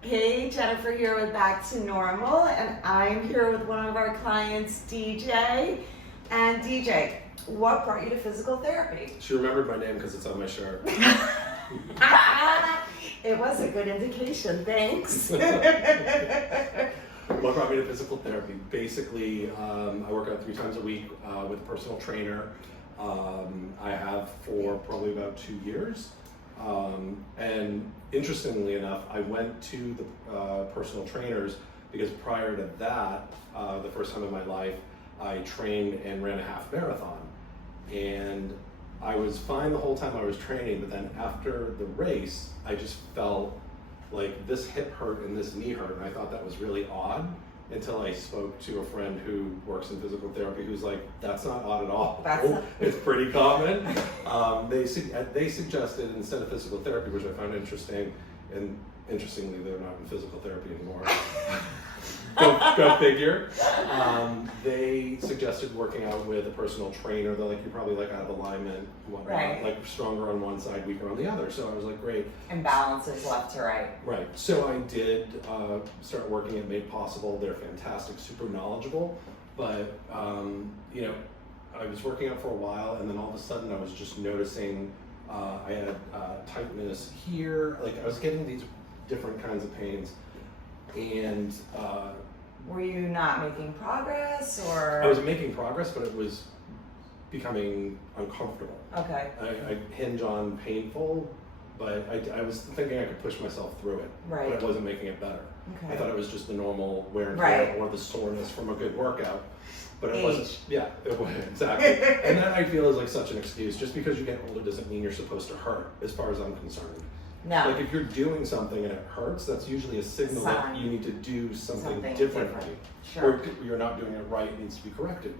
Hey, Jennifer here with Back to Normal, and I'm here with one of our clients, DJ. And DJ, what brought you to physical therapy? She remembered my name because it's on my shirt. It was a good indication, thanks. What brought me to physical therapy? Basically, I work out 3 times a week with a personal trainer. I have for probably about 2 years. And interestingly enough, I went to the personal trainers because prior to that, the first time in my life, I trained and ran a half marathon. And I was fine the whole time I was training, but then after the race, I just felt like this hip hurt and this knee hurt, and I thought that was really odd until I spoke to a friend who works in physical therapy who's like, that's not odd at all. It's pretty common. They suggested instead of physical therapy, which I found interesting, and interestingly, they're not in physical therapy anymore. Go figure. They suggested working out with a personal trainer. They're like, you're probably like out of alignment, and whatnot, right. Like stronger on one side, weaker on the other. So I was like, great. Imbalances left to right. Right. So I did start working at Made Possible. They're fantastic, super knowledgeable. But I was working out for a while, and then all of a sudden I was just noticing I had tightness here. Like I was getting these different kinds of pains. And were you not making progress, or? I was making progress, but it was becoming uncomfortable. Okay. I hinge on painful, but I was thinking I could push myself through it, right. But it wasn't making it better. Okay. I thought it was just the normal wear and tear, right. or the soreness from a good workout, but it Age. wasn't. Yeah, it was exactly. And that I feel is like such an excuse. Just because you get older doesn't mean you're supposed to hurt, as far as I'm concerned. No. Like if you're doing something and it hurts, that's usually a signal that you need to do something differently. Sure. Or you're not doing it right, it needs to be corrected.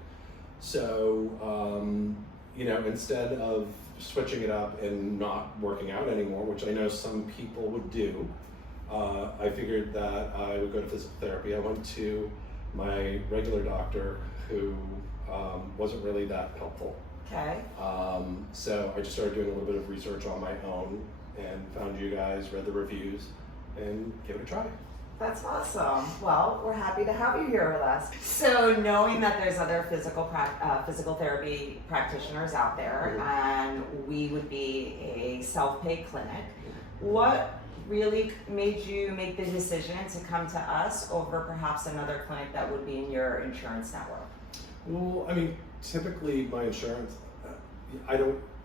So, instead of switching it up and not working out anymore, which I know some people would do, I figured that I would go to physical therapy. I went to my regular doctor who wasn't really that helpful. Okay. So I just started doing a little bit of research on my own and found you guys, read the reviews, and gave it a try. That's awesome. Well, we're happy to have you here with us. So knowing that there's other physical therapy practitioners out there, and we would be a self-pay clinic, what really made you make the decision to come to us over perhaps another clinic that would be in your insurance network? Well, I mean, typically my insurance,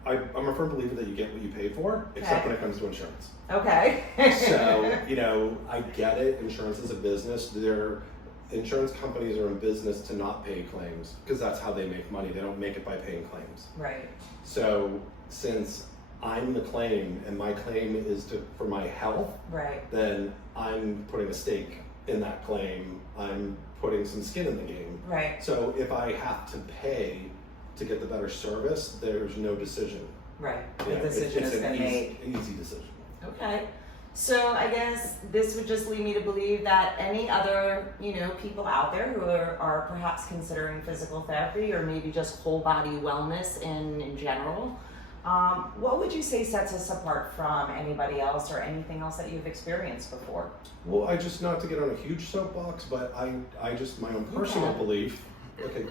I'm a firm believer that you get what you pay for, except when it comes to insurance. Okay. So, I get it. Insurance is a business. Insurance companies are in business to not pay claims because that's how they make money. They don't make it by paying claims. Right. So, since I'm the claim and my claim is for my health, right, then I'm putting a stake in that claim. I'm putting some skin in the game. Right. So, if I have to pay to get the better service, there's no decision. Right. The decision has been made. An easy decision. Okay. So I guess this would just lead me to believe that any other, people out there who are perhaps considering physical therapy or maybe just whole body wellness in general, what would you say sets us apart from anybody else or anything else that you've experienced before? Well, not to get on a huge soapbox, but I just, my own personal belief. Okay,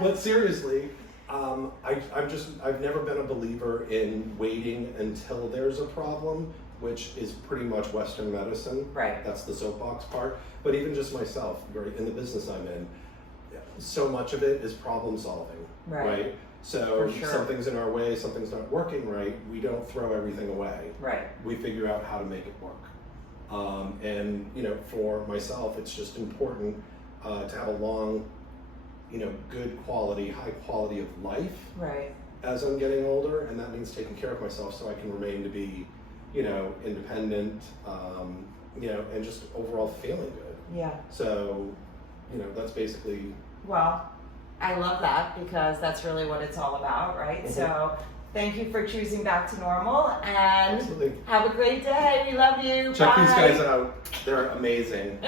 but seriously, I've never been a believer in waiting until there's a problem, which is pretty much Western medicine. Right. That's the soapbox part. But even just myself, in the business I'm in, so much of it is problem solving. Right? So something's in our way, something's not working right, we don't throw everything away. Right. We figure out how to make it work. And for myself, it's just important to have a long, good quality, high quality of life. Right. As I'm getting older, and that means taking care of myself so I can remain to be, independent, and just overall feeling good. Yeah. So, that's basically. Well, I love that because that's really what it's all about, right? Mm-hmm. So thank you for choosing Back to Normal, and Absolutely. Have a great day. We love you. Check Bye. these guys out. They're amazing.